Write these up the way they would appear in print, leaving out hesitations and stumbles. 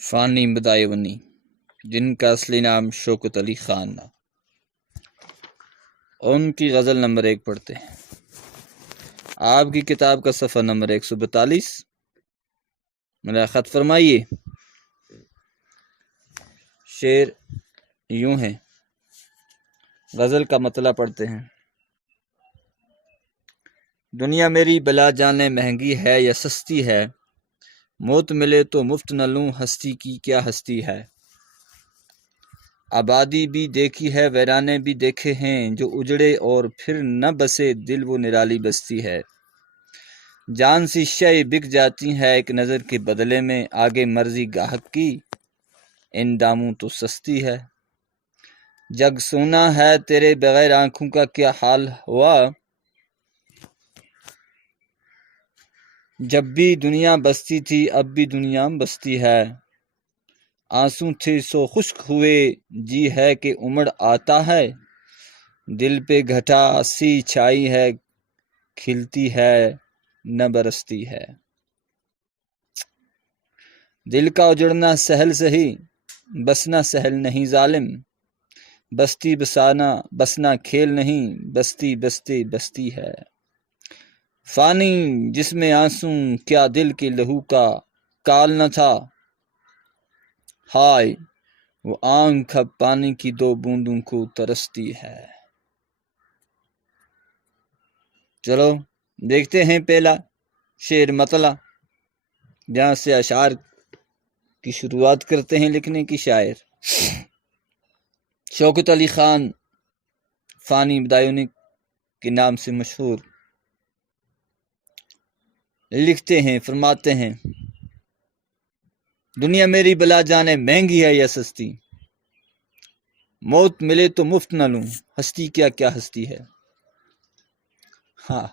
فانی بدایونی جن کا اصلی نام شوکت علی خان تھا، ان کی غزل نمبر 1 پڑھتے ہیں۔ آپ کی کتاب کا صفحہ نمبر 142 ملاحظت فرمائیے۔ شعر یوں ہے، غزل کا مطلع پڑھتے ہیں۔ دنیا میری بلا جانے مہنگی ہے یا سستی ہے، موت ملے تو مفت نہ لوں، ہستی کی کیا ہستی ہے۔ آبادی بھی دیکھی ہے، ویرانے بھی دیکھے ہیں، جو اجڑے اور پھر نہ بسے دل وہ نرالی بستی ہے۔ جان سی شے بک جاتی ہے ایک نظر کے بدلے میں، آگے مرضی گاہک کی ان داموں تو سستی ہے۔ جگ سونا ہے تیرے بغیر آنکھوں کا کیا حال ہوا، جب بھی دنیا بستی تھی اب بھی دنیا بستی ہے۔ آنسو تھے سو خشک ہوئے، جی ہے کہ امڑ آتا ہے، دل پہ گھٹا سی چھائی ہے، کھلتی ہے نہ برستی ہے۔ دل کا اجڑنا سہل سہی، بسنا سہل نہیں ظالم، بستی بسانا بسنا کھیل نہیں، بستی بستی بستی ہے۔ فانی جس میں آنسو کیا دل کے لہو کا کال نہ تھا، ہائے وہ آنکھ اب پانی کی 2 بوندوں کو ترستی ہے۔ چلو دیکھتے ہیں پہلا شعر مطلع، جہاں سے اشعار کی شروعات کرتے ہیں لکھنے کی شاعر شوکت علی خان فانی بدایونی کے نام سے مشہور، لکھتے ہیں، فرماتے ہیں، دنیا میری بلا جانے مہنگی ہے یا سستی، موت ملے تو مفت نہ لوں، ہستی کیا کیا ہستی ہے۔ ہاں،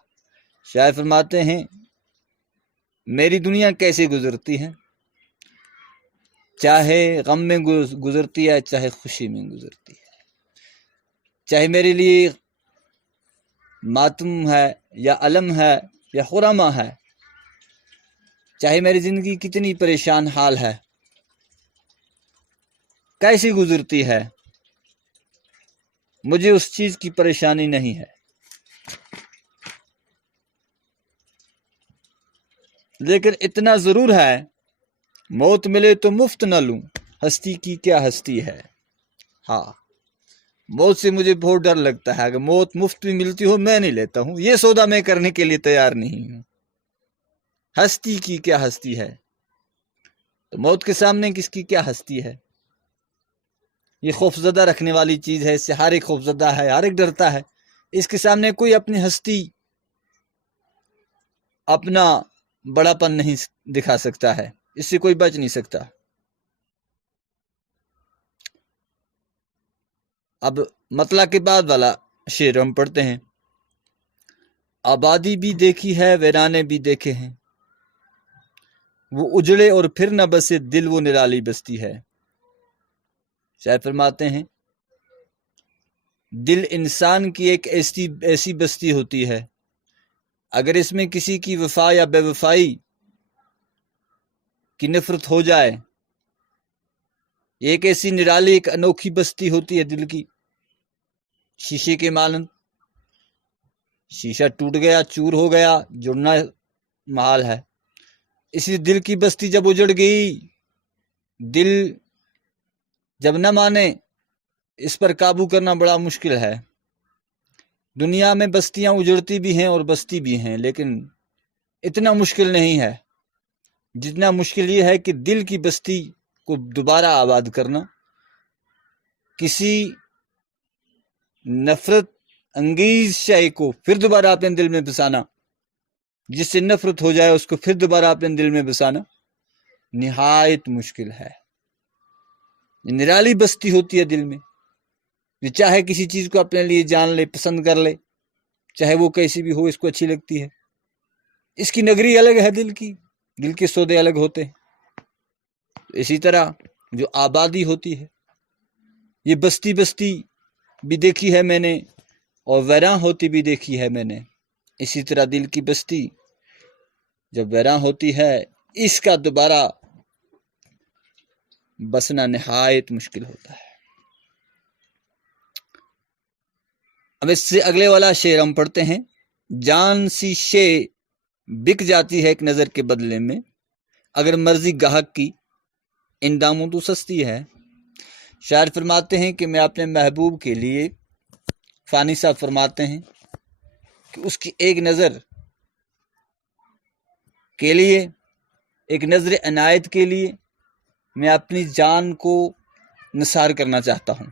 شاعر فرماتے ہیں میری دنیا کیسے گزرتی ہے، چاہے غم میں گزرتی ہے چاہے خوشی میں گزرتی ہے، چاہے میرے لیے ماتم ہے یا علم ہے یا خرامہ ہے، چاہے میری زندگی کتنی پریشان حال ہے، کیسی گزرتی ہے، مجھے اس چیز کی پریشانی نہیں ہے، لیکن اتنا ضرور ہے موت ملے تو مفت نہ لوں، ہستی کی کیا ہستی ہے۔ ہاں، موت سے مجھے بہت ڈر لگتا ہے، اگر موت مفت بھی ملتی ہو میں نہیں لیتا ہوں، یہ سودا میں کرنے کے لیے تیار نہیں ہوں۔ ہستی کی کیا ہستی ہے، تو موت کے سامنے کس کی کیا ہستی ہے۔ یہ خوفزدہ رکھنے والی چیز ہے، اس سے ہر ایک خوفزدہ ہے، ہر ایک ڈرتا ہے، اس کے سامنے کوئی اپنی ہستی اپنا بڑا پن نہیں دکھا سکتا ہے، اس سے کوئی بچ نہیں سکتا۔ اب مطلع کے بعد والا شعر ہم پڑھتے ہیں۔ آبادی بھی دیکھی ہے ویرانے بھی دیکھے ہیں، وہ اجڑے اور پھر نہ بسے دل وہ نرالی بستی ہے۔ شاعر فرماتے ہیں دل انسان کی ایک ایسی بستی ہوتی ہے، اگر اس میں کسی کی وفا یا بے وفائی کی نفرت ہو جائے، ایک ایسی نرالی ایک انوکھی بستی ہوتی ہے دل کی، شیشے کے مانند، شیشہ ٹوٹ گیا چور ہو گیا، جڑنا محال ہے، اسی دل کی بستی جب اجڑ گئی، دل جب نہ مانے، اس پر قابو کرنا بڑا مشکل ہے۔ دنیا میں بستیاں اجڑتی بھی ہیں اور بستی بھی ہیں، لیکن اتنا مشکل نہیں ہے جتنا مشکل یہ ہے کہ دل کی بستی کو دوبارہ آباد کرنا، کسی نفرت انگیز شے کو پھر دوبارہ اپنے دل میں بسانا، جس سے نفرت ہو جائے اس کو پھر دوبارہ اپنے دل میں بسانا نہایت مشکل ہے۔ نرالی بستی ہوتی ہے دل میں، جو چاہے کسی چیز کو اپنے لیے جان لے، پسند کر لے، چاہے وہ کیسی بھی ہو، اس کو اچھی لگتی ہے۔ اس کی نگری الگ ہے، دل کے سودے الگ ہوتے ہیں۔ اسی طرح جو آبادی ہوتی ہے، یہ بستی بھی دیکھی ہے میں نے اور ویراں ہوتی بھی دیکھی ہے میں نے، اسی طرح دل کی بستی جب ویراں ہوتی ہے، اس کا دوبارہ بسنا نہایت مشکل ہوتا ہے۔ اب اس سے اگلے والا شعر ہم پڑھتے ہیں۔ جان سی شے بک جاتی ہے ایک نظر کے بدلے میں، اگر مرضی گاہک کی ان داموں تو سستی ہے۔ شاعر فرماتے ہیں کہ میں اپنے محبوب کے لیے، فانی صاحب فرماتے ہیں کہ اس کی ایک نظر کے لیے، ایک نظر عنایت کے لیے میں اپنی جان کو نثار کرنا چاہتا ہوں۔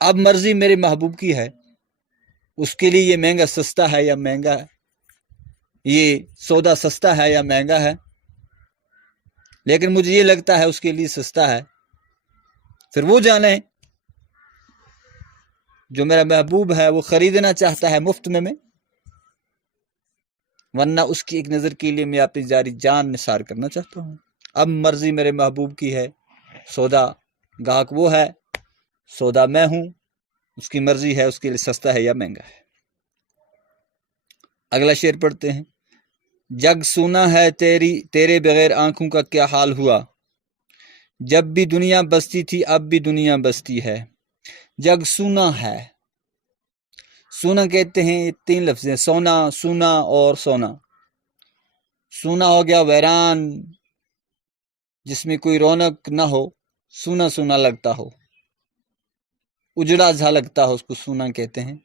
اب مرضی میرے محبوب کی ہے، اس کے لیے یہ مہنگا سستا ہے یا مہنگا ہے، یہ سودا سستا ہے یا مہنگا ہے، لیکن مجھے یہ لگتا ہے اس کے لیے سستا ہے۔ پھر وہ جانے جو میرا محبوب ہے وہ خریدنا چاہتا ہے مفت میں، ورنہ اس کی ایک نظر کے لیے میں اپنی جاری جان نثار کرنا چاہتا ہوں۔ اب مرضی میرے محبوب کی ہے، سودا گاہک وہ ہے، سودا میں ہوں، اس کی مرضی ہے اس کے لیے سستا ہے یا مہنگا ہے۔ اگلا شعر پڑھتے ہیں۔ جگ سونا ہے تیرے بغیر آنکھوں کا کیا حال ہوا، جب بھی دنیا بستی تھی اب بھی دنیا بستی ہے۔ جگ سونا ہے، سونا کہتے ہیں، یہ تین لفظ ہیں، سونا، سونا اور سونا۔ سونا ہو گیا ویران، جس میں کوئی رونق نہ ہو، سونا سونا لگتا ہو، اجڑا جھا لگتا ہو، اس کو سونا کہتے ہیں۔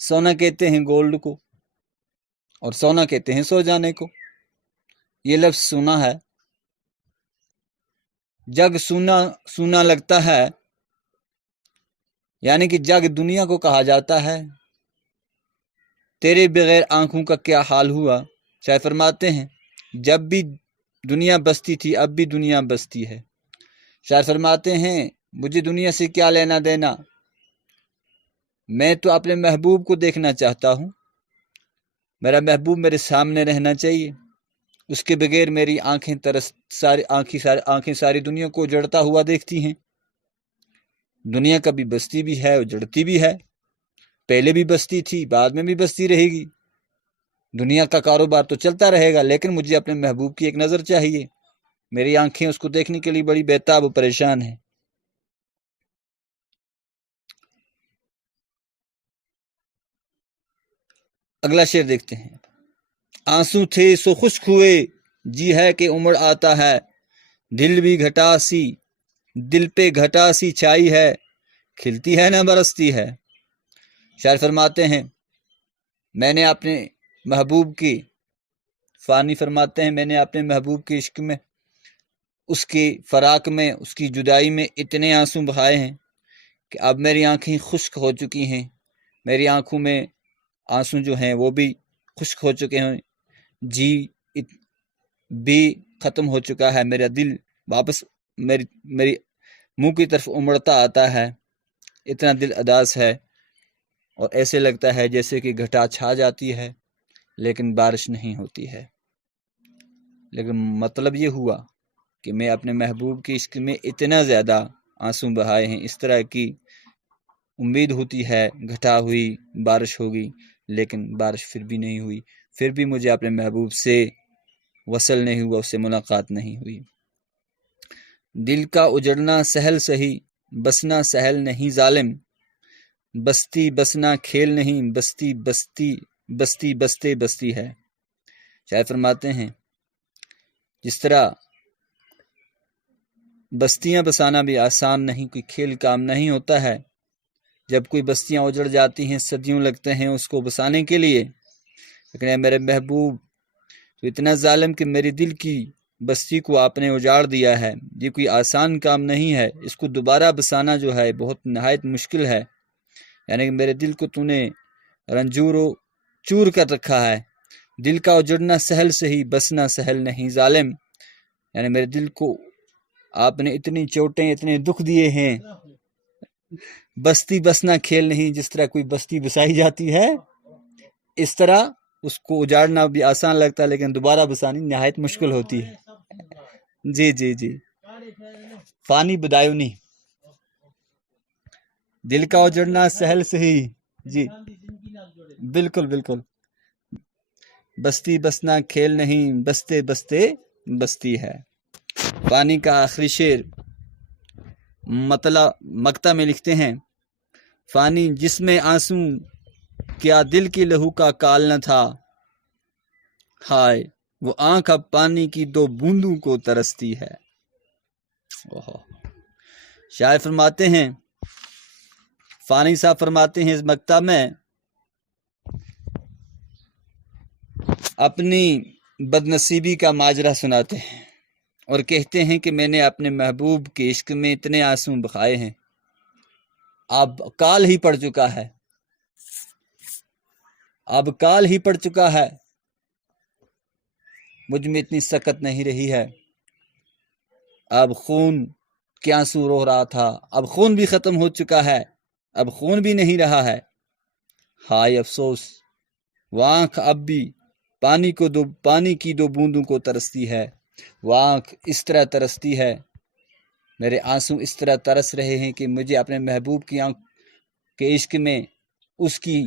سونا کہتے ہیں گولڈ کو، اور سونا کہتے ہیں سو جانے کو۔ یہ لفظ سونا ہے۔ جگ سونا سونا لگتا ہے، یعنی کہ جگ دنیا کو کہا جاتا ہے۔ تیرے بغیر آنکھوں کا کیا حال ہوا، شاعر فرماتے ہیں جب بھی دنیا بستی تھی اب بھی دنیا بستی ہے۔ شاعر فرماتے ہیں مجھے دنیا سے کیا لینا دینا، میں تو اپنے محبوب کو دیکھنا چاہتا ہوں، میرا محبوب میرے سامنے رہنا چاہیے، اس کے بغیر میری آنکھیں ساری دنیا کو اجڑتا ہوا دیکھتی ہیں۔ دنیا کبھی بستی بھی ہے اجڑتی بھی ہے، پہلے بھی بستی تھی بعد میں بھی بستی رہے گی، دنیا کا کاروبار تو چلتا رہے گا، لیکن مجھے اپنے محبوب کی ایک نظر چاہیے، میری آنکھیں اس کو دیکھنے کے لیے بڑی بےتاب و پریشان ہیں۔ اگلا شعر دیکھتے ہیں۔ آنسو تھے سو خشک ہوئے، جی ہے کہ عمر آتا ہے، دل بھی گھٹا سی، دل پہ گھٹا سی چھائی ہے، کھلتی ہے نہ برستی ہے۔ شاعر فرماتے ہیں میں نے اپنے محبوب کی، فانی فرماتے ہیں میں نے اپنے محبوب کے عشق میں، اس کی فراق میں، اس کی جدائی میں اتنے آنسو بہائے ہیں کہ اب میری آنکھیں خشک ہو چکی ہیں، میری آنکھوں میں آنسو جو ہیں وہ بھی خشک ہو چکے ہیں، جی بھی ختم ہو چکا ہے، میرا دل واپس میری منہ کی طرف امڑتا آتا ہے، اتنا دل اداس ہے، اور ایسے لگتا ہے جیسے کہ گھٹا چھا جاتی ہے لیکن بارش نہیں ہوتی ہے۔ لیکن مطلب یہ ہوا کہ میں اپنے محبوب کے عشق میں اتنا زیادہ آنسو بہائے ہیں، اس طرح کی امید ہوتی ہے گھٹا ہوئی بارش ہوگی، لیکن بارش پھر بھی نہیں ہوئی، پھر بھی مجھے اپنے محبوب سے وصل نہیں ہوا، اس سے ملاقات نہیں ہوئی۔ دل کا اجڑنا سہل سہی، بسنا سہل نہیں ظالم، بستی بسنا کھیل نہیں، بستی بستی بستی بستے بستی ہے۔ شاعر فرماتے ہیں جس طرح بستیاں بسانا بھی آسان نہیں، کوئی کھیل کام نہیں ہوتا ہے، جب کوئی بستیاں اجڑ جاتی ہیں صدیوں لگتے ہیں اس کو بسانے کے لیے، لیکن اے میرے محبوب تو اتنا ظالم کہ میری دل کی بستی کو آپ نے اجاڑ دیا ہے، یہ کوئی آسان کام نہیں ہے، اس کو دوبارہ بسانا جو ہے بہت نہایت مشکل ہے، یعنی کہ میرے دل کو تو نے رنجور و چور کر رکھا ہے۔ دل کا اجڑنا سہل سہی، بسنا سہل نہیں ظالم، یعنی میرے دل کو آپ نے اتنی چوٹیں اتنے دکھ دیے ہیں، بستی بسنا کھیل نہیں، جس طرح کوئی بستی بسائی جاتی ہے اس طرح اس کو اجاڑنا بھی آسان لگتا ہے، لیکن دوبارہ بسانی نہایت مشکل ہوتی ہے۔ جی جی جی، فانی بدایونی، دل کا اجڑنا سہل سہی، جی بالکل بالکل، بستی بسنا کھیل نہیں، بستے بستے بستی ہے۔ پانی کا آخری شعر مقطع میں لکھتے ہیں، فانی جس میں آنسو کیا دل کی لہو کا کال نہ تھا، ہائے وہ آنکھ اب پانی کی 2 بوندوں کو ترستی ہے۔ شاعر فرماتے ہیں، فانی صاحب فرماتے ہیں اس مقطع میں، اپنی بدنصیبی کا ماجرا سناتے ہیں اور کہتے ہیں کہ میں نے اپنے محبوب کے عشق میں اتنے آنسو بہائے ہیں، اب کال ہی پڑ چکا ہے، اب کال ہی پڑ چکا ہے، مجھ میں اتنی سکت نہیں رہی ہے، اب خون کے آنسو رو رہا تھا، اب خون بھی ختم ہو چکا ہے، اب خون بھی نہیں رہا ہے، ہائے افسوس وہ آنکھ اب بھی پانی کی 2 بوندوں کو ترستی ہے، وہ آنکھ اس طرح ترستی ہے، میرے آنسو اس طرح ترس رہے ہیں کہ مجھے اپنے محبوب کی آنکھ کے عشق میں، اس کی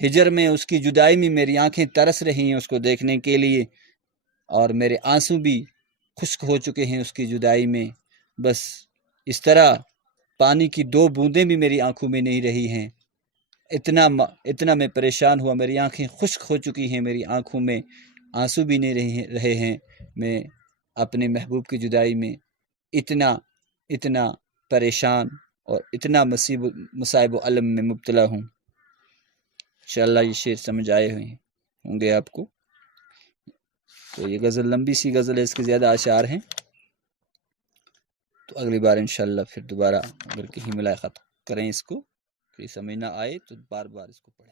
ہجر میں، اس کی جدائی میں میری آنکھیں ترس رہی ہیں اس کو دیکھنے کے لیے، اور میرے آنسو بھی خشک ہو چکے ہیں اس کی جدائی میں، بس اس طرح پانی کی 2 بوندیں بھی میری آنکھوں میں نہیں رہی ہیں، اتنا میں پریشان ہوا، میری آنکھیں خشک ہو چکی ہیں، میری آنکھوں میں آنسو بھی نہیں رہے ہیں، میں اپنے محبوب کی جدائی میں اتنا پریشان اور اتنا مصائب و علم میں مبتلا ہوں۔ انشاءاللہ یہ شعر سمجھ آئے ہوئے ہوں گے آپ کو۔ تو یہ غزل لمبی سی غزل ہے، اس کے زیادہ اشعار ہیں، تو اگلی بار انشاءاللہ پھر دوبارہ اگر کہیں ملاقات کریں اس کو، کوئی سمجھ نہ آئے تو بار بار اس کو پڑھیں۔